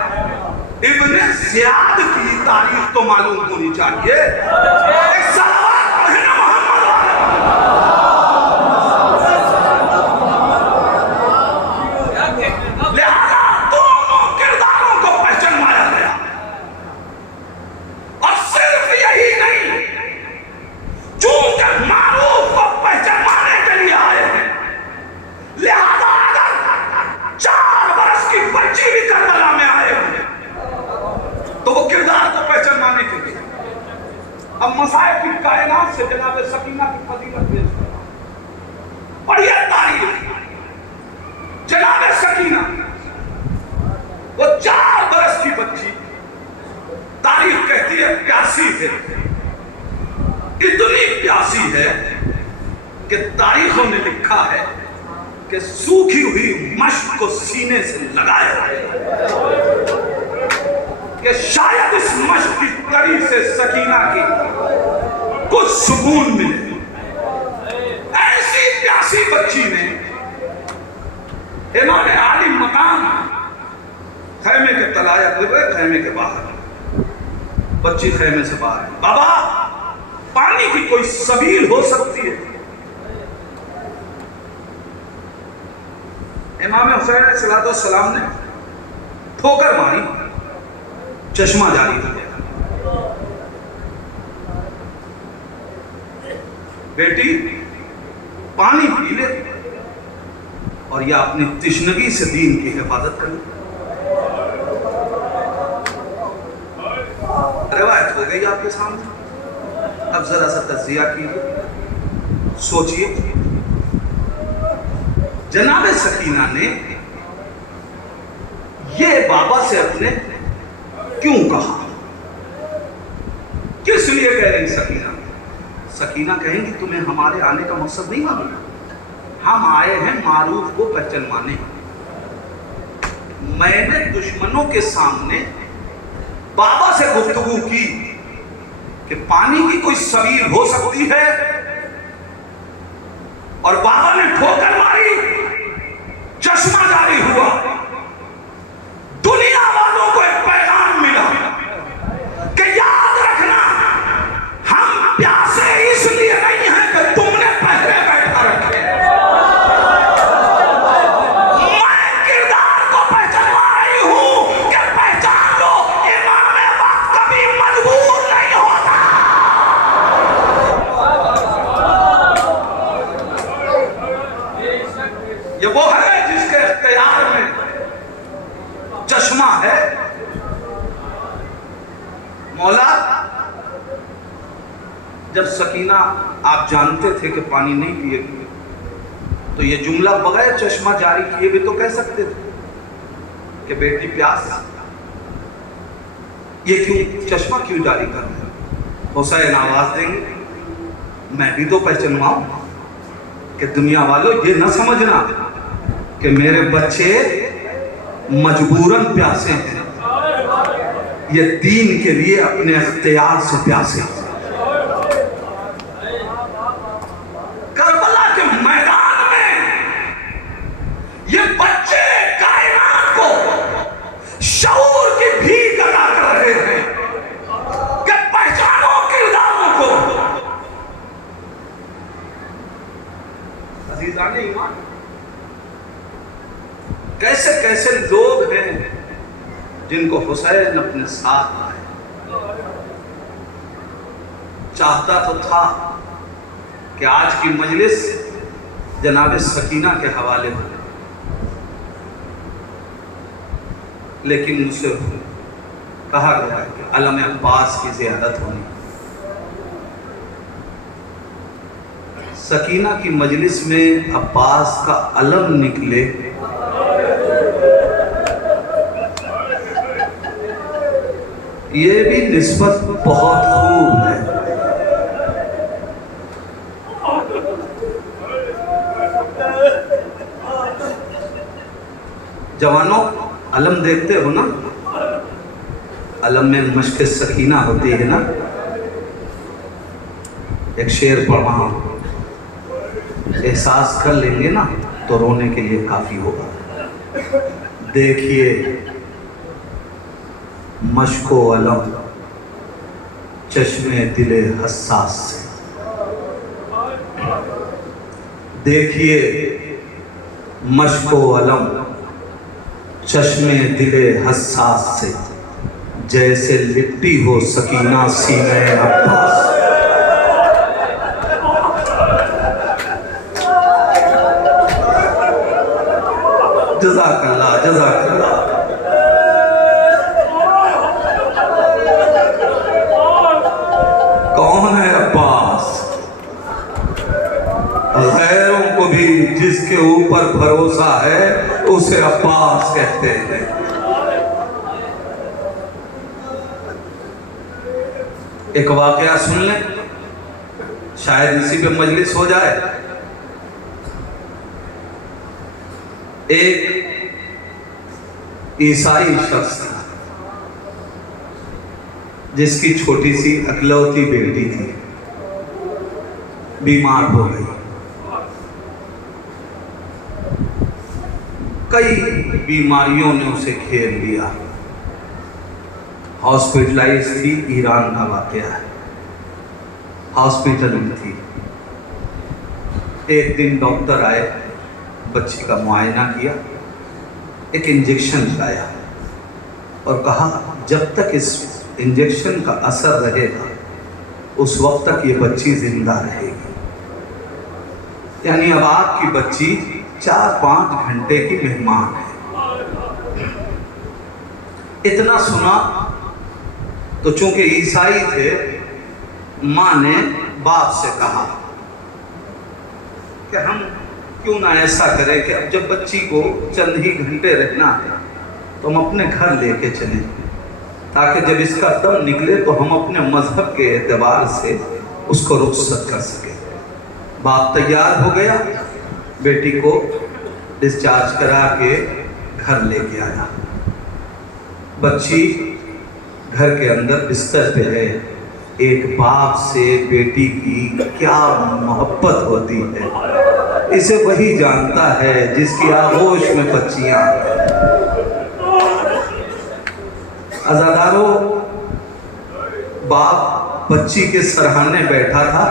ابن زیاد کی تاریخ تو معلوم ہونی چاہیے۔ ایک صلوات پڑھنا محمد لہذا دونوں کرداروں کو پہچانوایا گیا، اور صرف یہی نہیں، چونکہ معروف کو پہچانوانے کے لیے آئے ہیں، لہذا اگر 4 برس کی بچی بھی کربلا میں آئے ہیں تو وہ کردار کو پہچانوانے کے لیے۔ اب مصائب کی کائنات سے جناب سکینہ کی فضیلت پیش کرتا ہوں، پڑھیے تاریخ۔ جناب سکینہ وہ 4 برس کی بچی، تاریخ کہتی ہے پیاسی ہے، اتنی پیاسی ہے کہ تاریخوں نے لکھا ہے کہ سوکھی ہوئی مشک کو سینے سے لگایا کہ شاید اس مشق کی تری سے سکینہ کی کچھ سکون ملے۔ ایسی پیاسی بچی نے امام عالی مقام خیمے کے تلایہ گزرے، خیمے کے باہر بچی خیمے سے باہر، بابا پانی کی کوئی سبیل ہو سکتی ہے؟ امام حسین علیہ السلام نے ٹھوکر ماری، چشمہ جاری ہو گیا۔ بیٹی پانی پی لے اور یا اپنی تشنگی سے دین کی حفاظت کر لے۔ روایت ہو گئی آپ کے سامنے، اب ذرا سا تجزیہ کیجیے، سوچئے۔ جناب سکینہ نے یہ بابا سے اپنے کیوں کہا، کس لیے کہہ رہی سکینہ؟ سکینہ کہیں گی تمہیں ہمارے آنے کا مقصد نہیں معلوم، ہم آئے ہیں معروف کو پہچانوانے۔ میں نے دشمنوں کے سامنے بابا سے گفتگو کی کہ پانی کی کوئی سبیل ہو سکتی ہے، اور بابا نے ٹھوکر ماری، چشمہ جاری ہوا۔ دنیا والوں کو ایک پیغام ملا کہ یاد رکھنا، ہم پیاسے اس لیے نہیں ہیں کہ تم نے پہلے بیٹھا رکھے، میں کردار کو پہچانوا رہی ہوں کہ پہچان لو امام وقت کبھی مجبور نہیں ہوتا۔ یہ وہ ہے جس کے اختیار میں چشمہ ہے۔ مولا جب سکینہ آپ جانتے تھے کہ پانی نہیں پیے گی تو یہ جملہ بغیر چشمہ جاری کیے بھی تو کہہ سکتے تھے کہ بیٹی پیاس، یہ کیوں چشمہ کیوں جاری کر رہے ہیں؟ حسین آواز دیں گے، میں بھی تو پہچانواؤں کہ دنیا والوں یہ نہ سمجھنا کہ میرے بچے مجبوراً پیاسے ہیں، یہ دین کے لیے اپنے اختیار سے پیاسے ہیں۔ کربلا کے میدان میں یہ بچے کائنات کو شعور کی بھیک ادا کر رہے ہیں کہ پہچانو کرداروں کو۔ عزیزان ایمان، کیسے کیسے لوگ ہیں جن کو حسین اپنے ساتھ لائے۔ چاہتا تو تھا کہ آج کی مجلس جناب سکینہ کے حوالے ہو، لیکن مجھ سے کہا گیا ہے کہ علم عباس کی زیادت ہونی۔ سکینہ کی مجلس میں عباس کا علم نکلے یہ بھی نسبت بہت خوب ہے. جوانوں علم دیکھتے ہو نا، علم میں مشق سکینہ ہوتی ہے نا. ایک شعر پڑھا ہوں، احساس کر لیں گے نا تو رونے کے لیے کافی ہوگا. دیکھیے مشق و علم چشمے دل حساس سے، دیکھیے مشق و علم چشمے دل حساس سے، جیسے لپٹی ہو سکینہ سینہ عباس. جزاک اللہ، جزاک اللہ. کون ہے عباس؟ غیروں کو بھی جس کے اوپر بھروسہ ہے اسے عباس کہتے ہیں. ایک واقعہ سن لیں، شاید اسی پہ مجلس ہو جائے. ایک عیسائی شخص تھا جس کی چھوٹی سی اکلوتی بیٹی تھی، بیمار ہو گئی. کئی بیماریوں نے اسے گھیر لیا، ہاسپٹلائز تھی. ایران کا واقعہ ہے، ہاسپٹل میں تھی. ایک دن ڈاکٹر آئے، بچی کا معائنہ کیا، ایک انجیکشن لگایا اور کہا جب تک اس انجیکشن کا اثر رہے گا اس وقت تک یہ بچی زندہ رہے گی. یعنی اب آپ کی بچی 4-5 گھنٹے کی مہمان ہے. اتنا سنا تو چونکہ عیسائی تھے، ماں نے باپ سے کہا کہ ہم کیوں نہ ایسا کریں کہ اب جب بچی کو چند ہی گھنٹے رہنا ہے تو ہم اپنے گھر لے کے چلیں، تاکہ جب اس کا دم نکلے تو ہم اپنے مذہب کے اعتبار سے اس کو رخصت کر سکیں. باپ تیار ہو گیا، بیٹی کو ڈسچارج کرا کے گھر لے کے آیا. بچی گھر کے اندر بستر پہ ہے. ایک باپ سے بیٹی کی کیا محبت ہوتی ہے، اسے وہی جانتا ہے جس کی آغوش میں بچیاں. عزادارو، باپ بچی کے سرہانے بیٹھا تھا.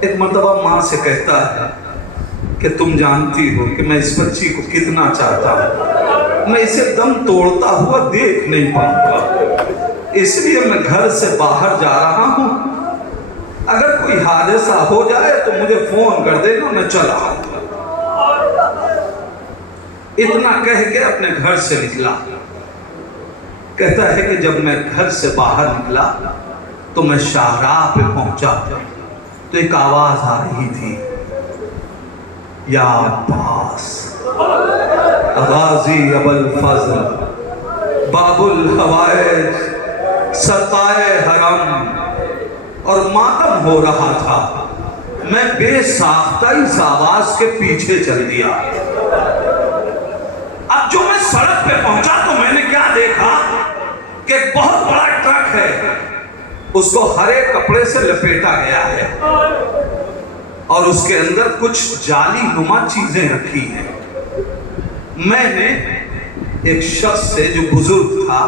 ایک مرتبہ ماں سے کہتا ہے کہ تم جانتی ہو کہ میں اس بچی کو کتنا چاہتا ہوں، میں اسے دم توڑتا ہوا دیکھ نہیں پاؤں گا، اس لیے میں گھر سے باہر جا رہا ہوں. اگر کوئی حادثہ ہو جائے تو مجھے فون کر دینا، میں چلا آؤں گا. اتنا کہہ کے اپنے گھر سے نکلا. کہتا ہے کہ جب میں گھر سے باہر نکلا تو میں شاہراہ پہ پہنچا تو ایک آواز آ رہی تھی، یا عباس غازی ابوالفضل باب الحوائج سرپائے حرم. اور ماتم ہو رہا تھا. میں بے ساختہ اس آواز کے پیچھے چل دیا. اب جو میں سڑک پہ پہنچا تو میں نے کیا دیکھا کہ ایک بہت بڑا ٹرک ہے، اس کو ہرے کپڑے سے لپیٹا گیا ہے اور اس کے اندر کچھ جالی نما چیزیں رکھی ہیں. میں نے ایک شخص سے جو بزرگ تھا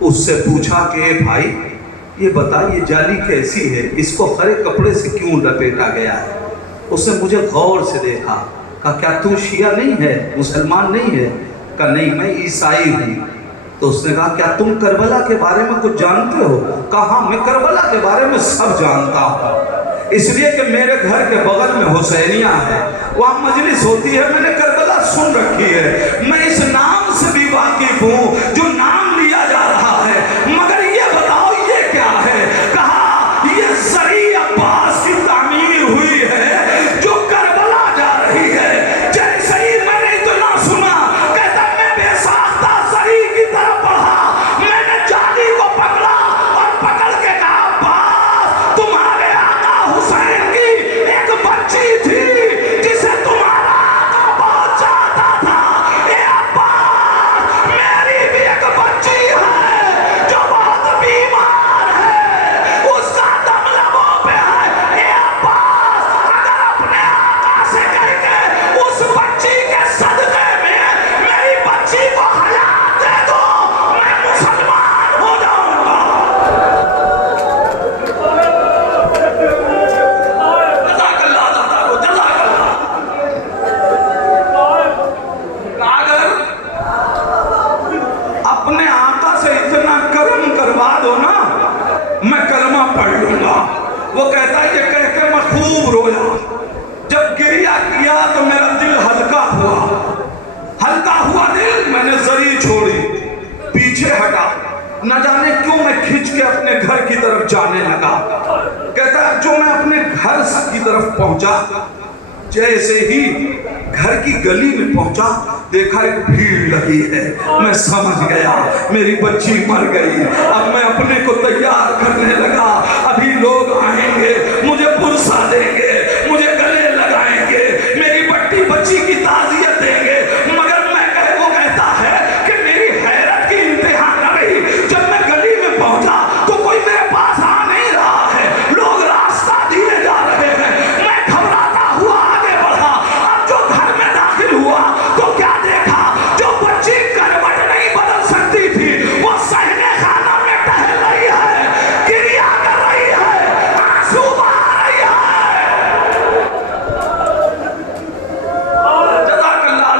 اس سے پوچھا کہ اے بھائی یہ بتا یہ جالی کیسی ہے، اس کو ہرے کپڑے سے کیوں لپیٹا گیا ہے؟ اس نے مجھے غور سے دیکھا، کہا کیا تو شیعہ نہیں ہے، مسلمان نہیں ہے؟ کہا نہیں، میں عیسائی ہوں. تو اس نے کہا کیا تم کربلا کے بارے میں کچھ جانتے ہو؟ کہا ہاں، میں کربلا کے بارے میں سب جانتا ہوں، اس لیے کہ میرے گھر کے بغل میں حسینیہ ہے، وہاں مجلس ہوتی ہے، میں نے کربلا سن رکھی ہے، میں اس نام سے بھی واقف ہوں جو نام لیا جا رہا ہے. مگر یہ بتاؤ یہ کیا ہے؟ کہا یہ زری عباس کی تعمیر ہوئی ہے جو کربلا جا رہی ہے. جیسے ہی میں نے اتنا سنا، کہتا میں بے ساختہ زری کی طرف بڑھا. میں نے جالی طرف پہنچا. جیسے ہی گھر کی گلی میں پہنچا دیکھا ایک بھیڑ لگی ہے. میں سمجھ گیا میری بچی مر گئی. اب میں اپنے کو تیار کرنے لگا, ابھی لوگ آئیں گے, مجھے پرسا دیں گے, مجھے گلے لگائیں گے, میری بٹی بچی کی تعزیت دیں گے. مگر وہ کہتا ہے کہ میری حیرت کی انتہا نہ رہی. جب میں گلی میں پہنچا تو کوئی میرے پاس آ نہیں رہا ہے, لوگ راستہ دیے جا رہے ہیں. میں گھبراتا ہوا آگے بڑھا. اب جو گھر میں داخل ہوا تو کیا دیکھا, جو بچی کروٹ نہیں بدل سکتی تھی وہ صحن خانہ میں ٹہل رہی ہے, گریا کر رہی ہے, آنسو بہا رہی ہے. جزاک اللہ.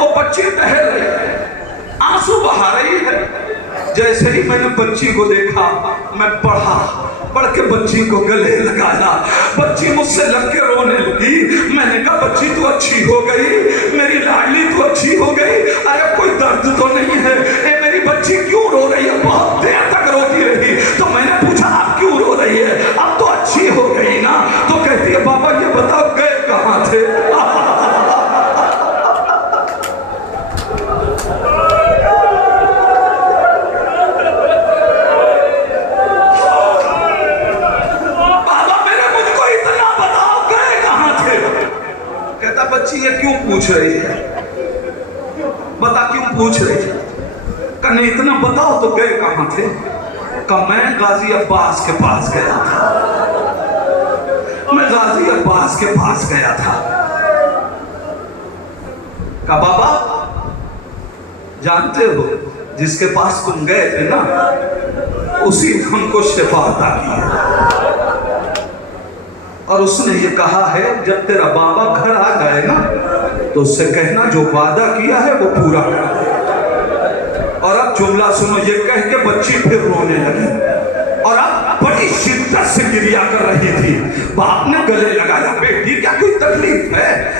وہ بچی ٹہل رہی ہے, آنسو بہا رہی ہے. جیسے ہی میں نے بچی کو دیکھا میں بڑھ کے بچی کو گلے لگایا. بچی مجھ سے لگ کے رونے لگی. میں نے کہا بچی تو اچھی ہو گئی, میری لاڈلی تو اچھی ہو گئی, ارے کوئی درد تو نہیں ہے, اے میری بچی کیوں رو رہی ہے؟ بہت دیر تک روتی رہی. تو میں نے پوچھا آپ کیوں رو رہی ہے, اب تو اچھی ہو گئی نا. تو کہتی ہے بابا یہ بتاؤ گئے کہاں تھے؟ بچی یہ کیوں پوچھ رہی ہے, بتا کیوں پوچھ رہی ہے؟ کہ نہیں اتنا بتاؤ تو گئے کہاں تھے؟ کہ میں غازی عباس کے پاس گیا تھا, میں غازی عباس کے پاس گیا تھا. کہ بابا جانتے ہو جس کے پاس تم گئے تھے نا اسی نے ہم کو شفا عطا کی ہے, اور اس نے یہ کہا ہے جب تیرا بابا گھر آ گئے نا تو اس سے کہنا جو وعدہ کیا ہے وہ پورا کر. اور اب جملہ سنو, یہ کہہ کے بچی پھر رونے لگی اور اب بڑی شدت سے گریا کر رہی تھی. باپ نے گلے لگایا, بیٹی کیا کوئی تکلیف ہے؟